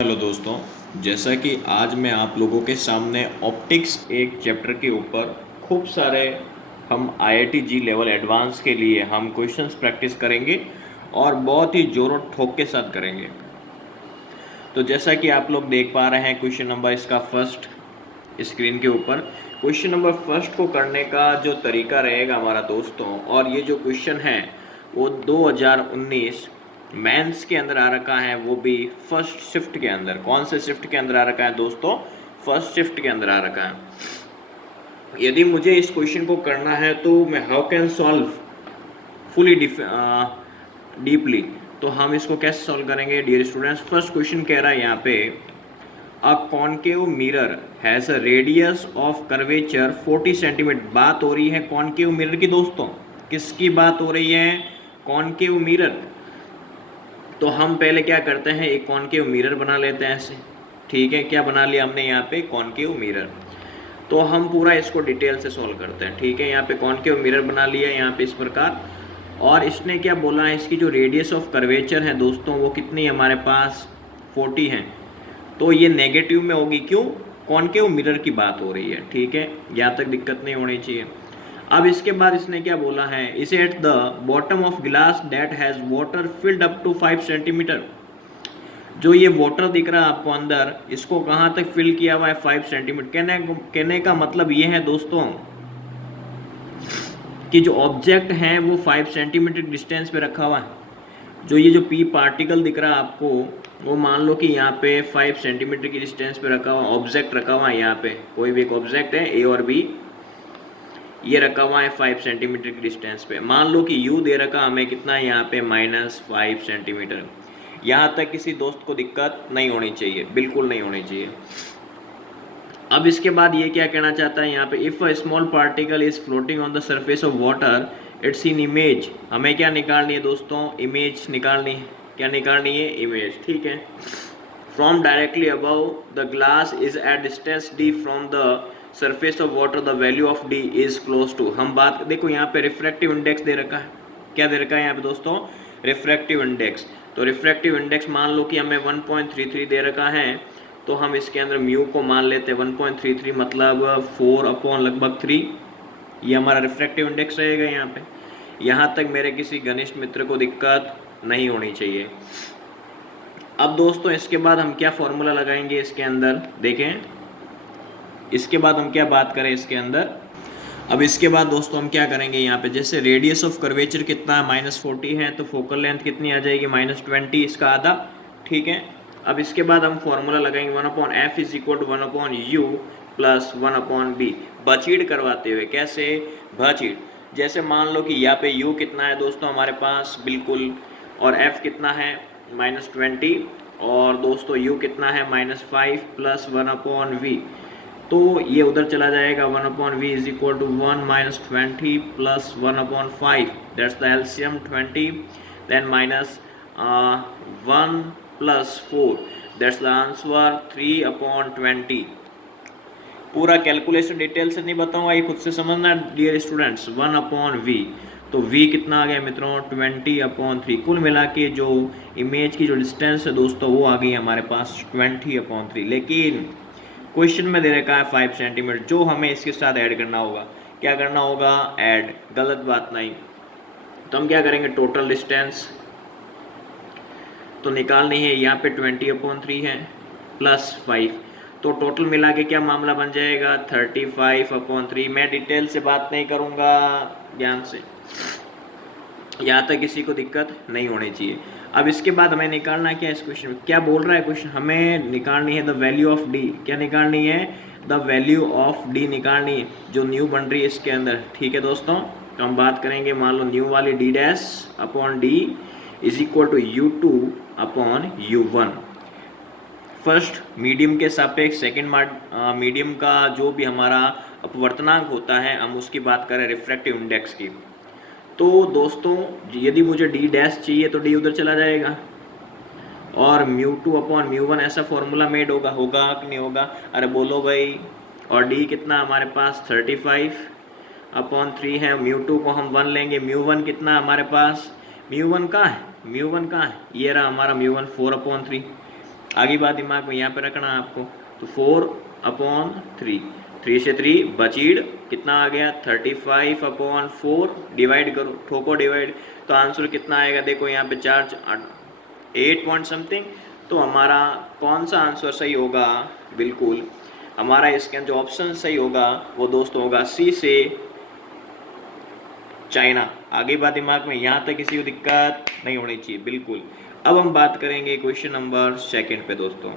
Hello दोस्तों, जैसा कि आज मैं आप लोगों के सामने ऑप्टिक्स एक चैप्टर के ऊपर खूब सारे हम आईआईटी जी लेवल एडवांस के लिए हम क्वेश्चंस प्रैक्टिस करेंगे और बहुत ही जोरों ठोक के साथ करेंगे। तो जैसा कि आप लोग देख पा रहे हैं क्वेश्चन नंबर इसका फर्स्ट स्क्रीन के ऊपर। क्वेश्चन नंबर फर्स्ट को करने का जो तरीका रहेगा हमारा दोस्तों, और ये जो क्वेश्चन है वो 2019 मेंस के अंदर आ रखा है, वो भी फर्स्ट शिफ्ट के अंदर। कौन से शिफ्ट के अंदर आ रखा है दोस्तों? फर्स्ट शिफ्ट के अंदर आ रखा है। यदि मुझे इस क्वेश्चन को करना है तो मैं how can solve fully deeply, तो हम इसको कैसे सॉल्व करेंगे डियर स्टूडेंट्स? फर्स्ट क्वेश्चन कह रहा है यहाँ पे a concave mirror has a radius of curvature 40 centimetre. बात हो रही है कॉन्केव मिरर की दोस्तों। किसकी बात हो रही है? Concave mirror. तो हम पहले क्या करते हैं, एक कॉन्केव मिरर बना लेते हैं ऐसे। ठीक है, क्या बना लिया हमने यहाँ पे? Concave mirror. तो हम पूरा इसको डिटेल से सॉल्व करते हैं। ठीक है, यहाँ पे कॉन्केव मिरर बना लिया यहाँ पे इस प्रकार। और इसने क्या बोला है, इसकी जो रेडियस ऑफ कर्वेचर है दोस्तों वो कितनी है हमारे पास? 40 है। तो ये नेगेटिव में होगी, क्यों? कॉन्केव मिरर की बात हो रही है। ठीक है, यहाँ तक दिक्कत नहीं होनी चाहिए। अब इसके बाद इसने क्या बोला है, इसे at the bottom of glass that has water filled up to 5 centimetre. जो ये वाटर दिख रहा है आपको अंदर, इसको कहाँ तक फिल किया हुआ है? 5 सेंटीमीटर। कहने का मतलब ये है दोस्तों कि जो ऑब्जेक्ट है वो 5 सेंटीमीटर डिस्टेंस पे रखा हुआ है। जो ये जो पी पार्टिकल दिख रहा है आपको, वो मान लो कि यहाँ पे 5 सेंटीमीटर की डिस्टेंस पे रखा हुआ ऑब्जेक्ट रखा हुआ है। यहाँ पे कोई भी एक ऑब्जेक्ट है ए और बी, ये रखा हुआ है 5 सेंटीमीटर की डिस्टेंस पे। मान लो कि यू दे रखा हमें कितना है यहाँ पे? -5 सेंटीमीटर। यहाँ तक किसी दोस्त को दिक्कत नहीं होनी चाहिए, बिल्कुल नहीं होनी चाहिए। अब इसके बाद ये क्या कहना चाहता है यहाँ पे, if a small particle is floating on the surface of water it's in image. हमें क्या निकालनी है दोस्तों? इमेज निकालनी है। क्या निकालनी है? इमेज। ठीक है, from directly above the glass is at distance d from the surface of water the value of d is close to. हम बात देखो यहाँ पे रिफ्रैक्टिव इंडेक्स दे रखा है। क्या दे रखा है यहाँ पे दोस्तों? Refractive index. तो रिफ्रैक्टिव इंडेक्स मान लो कि हमें 1.33 दे रखा है, तो हम इसके अंदर म्यू को मान लेते हैं 1.33 मतलब 4/लगभग 3। ये हमारा रिफ्रैक्टिव इंडेक्स रहेगा यहाँ पे। यहाँ तक मेरे किसी घनिष्ठ मित्र को दिक्कत नहीं होनी चाहिए। अब दोस्तों इसके बाद हम क्या फॉर्मूला लगाएंगे इसके अंदर, देखें। इसके बाद हम क्या बात करें इसके अंदर? अब इसके बाद दोस्तों हम क्या करेंगे यहाँ पे, जैसे रेडियस ऑफ कर्वेचर कितना है? -40 है, तो फोकल लेंथ कितनी आ जाएगी? -20, इसका आधा। ठीक है, अब इसके बाद हम फॉर्मूला लगाएंगे 1/f is equal to 1/u plus 1/b। बचीड़ करवाते हुए, कैसे? बचीड़। जैसे मान लो कि यहाँ पे u कितना है दोस्तों हमारे पास, बिल्कुल, और f कितना है? -20, और दोस्तों u कितना है? -5 प्लस 1/v। तो ये उधर चला जाएगा, 1/v is equal to 1 - 20 plus 1/5, that's the LCM 20, then minus 1 plus 4, that's the answer 3/20। पूरा कैलकुलेशन डिटेल से नहीं बताऊंगा, ये खुद से समझना डियर स्टूडेंट्स। 1/v, तो v कितना आ गया मित्रों? 20/3। कुल मिला के जो इमेज की जो डिस्टेंस है दोस्तों वो आ गई हमारे पास 20/3। लेकिन क्वेश्चन में दे रखा है 5 सेंटीमीटर, जो हमें इसके साथ ऐड करना होगा। क्या करना होगा? ऐड। गलत बात नहीं। तो हम क्या करेंगे? टोटल डिस्टेंस तो निकालनी है, यहाँ पे 20/3 है प्लस 5, तो टोटल मिला के क्या मामला बन जाएगा? 35/3। मैं डिटेल से बात नहीं करूँगा, ध्यान से, यहाँ तक किसी को दिक्कत नहीं होनी चाहिए। अब इसके बाद हमें निकालना क्या? इस क्वेश्चन में क्या बोल रहा है क्वेश्चन? हमें निकालनी है द वैल्यू ऑफ डी। क्या निकालनी है? द वैल्यू ऑफ डी निकालनी है, जो न्यू बन रही है इसके अंदर। ठीक है दोस्तों, तो हम बात करेंगे, मान लो न्यू वाली d'/d is equal to u2/u1। First medium के सापेक्ष सेकेंड मीडियम का जो भी हमारा अपवर्तनांक होता है, हम उसकी बात करें रिफ्रैक्टिव इंडेक्स की। तो दोस्तों यदि मुझे d' चाहिए तो d उधर चला जाएगा, और μ2/μ1 ऐसा फॉर्मूला मेड होगा कि नहीं होगा? अरे बोलो भाई। और d कितना हमारे पास? 35/3 है। μ2 को हम 1 लेंगे, μ1 कितना हमारे पास? μ1 कहाँ है? ये रहा हमारा μ1, 4/3। आगे बात दिमाग में यहाँ पे रखना है आपको। तो 4/3, 3 से 3 बचीड कितना आ गया 35/4, डिवाइड करो, ठोको डिवाइड, तो आंसर कितना आएगा देखो यहाँ पे 4 8 पॉइंट समथिंग। तो हमारा कौन सा आंसर सही होगा, बिल्कुल हमारा इसके जो ऑप्शन सही होगा वो दोस्तों होगा सी से चाइना। आगे बात दिमाग में, यहाँ तक किसी को दिक्कत नहीं होनी चाहिए बिल्कुल। अब हम बात करेंगे क्वेश्चन नंबर 2 पे दोस्तों।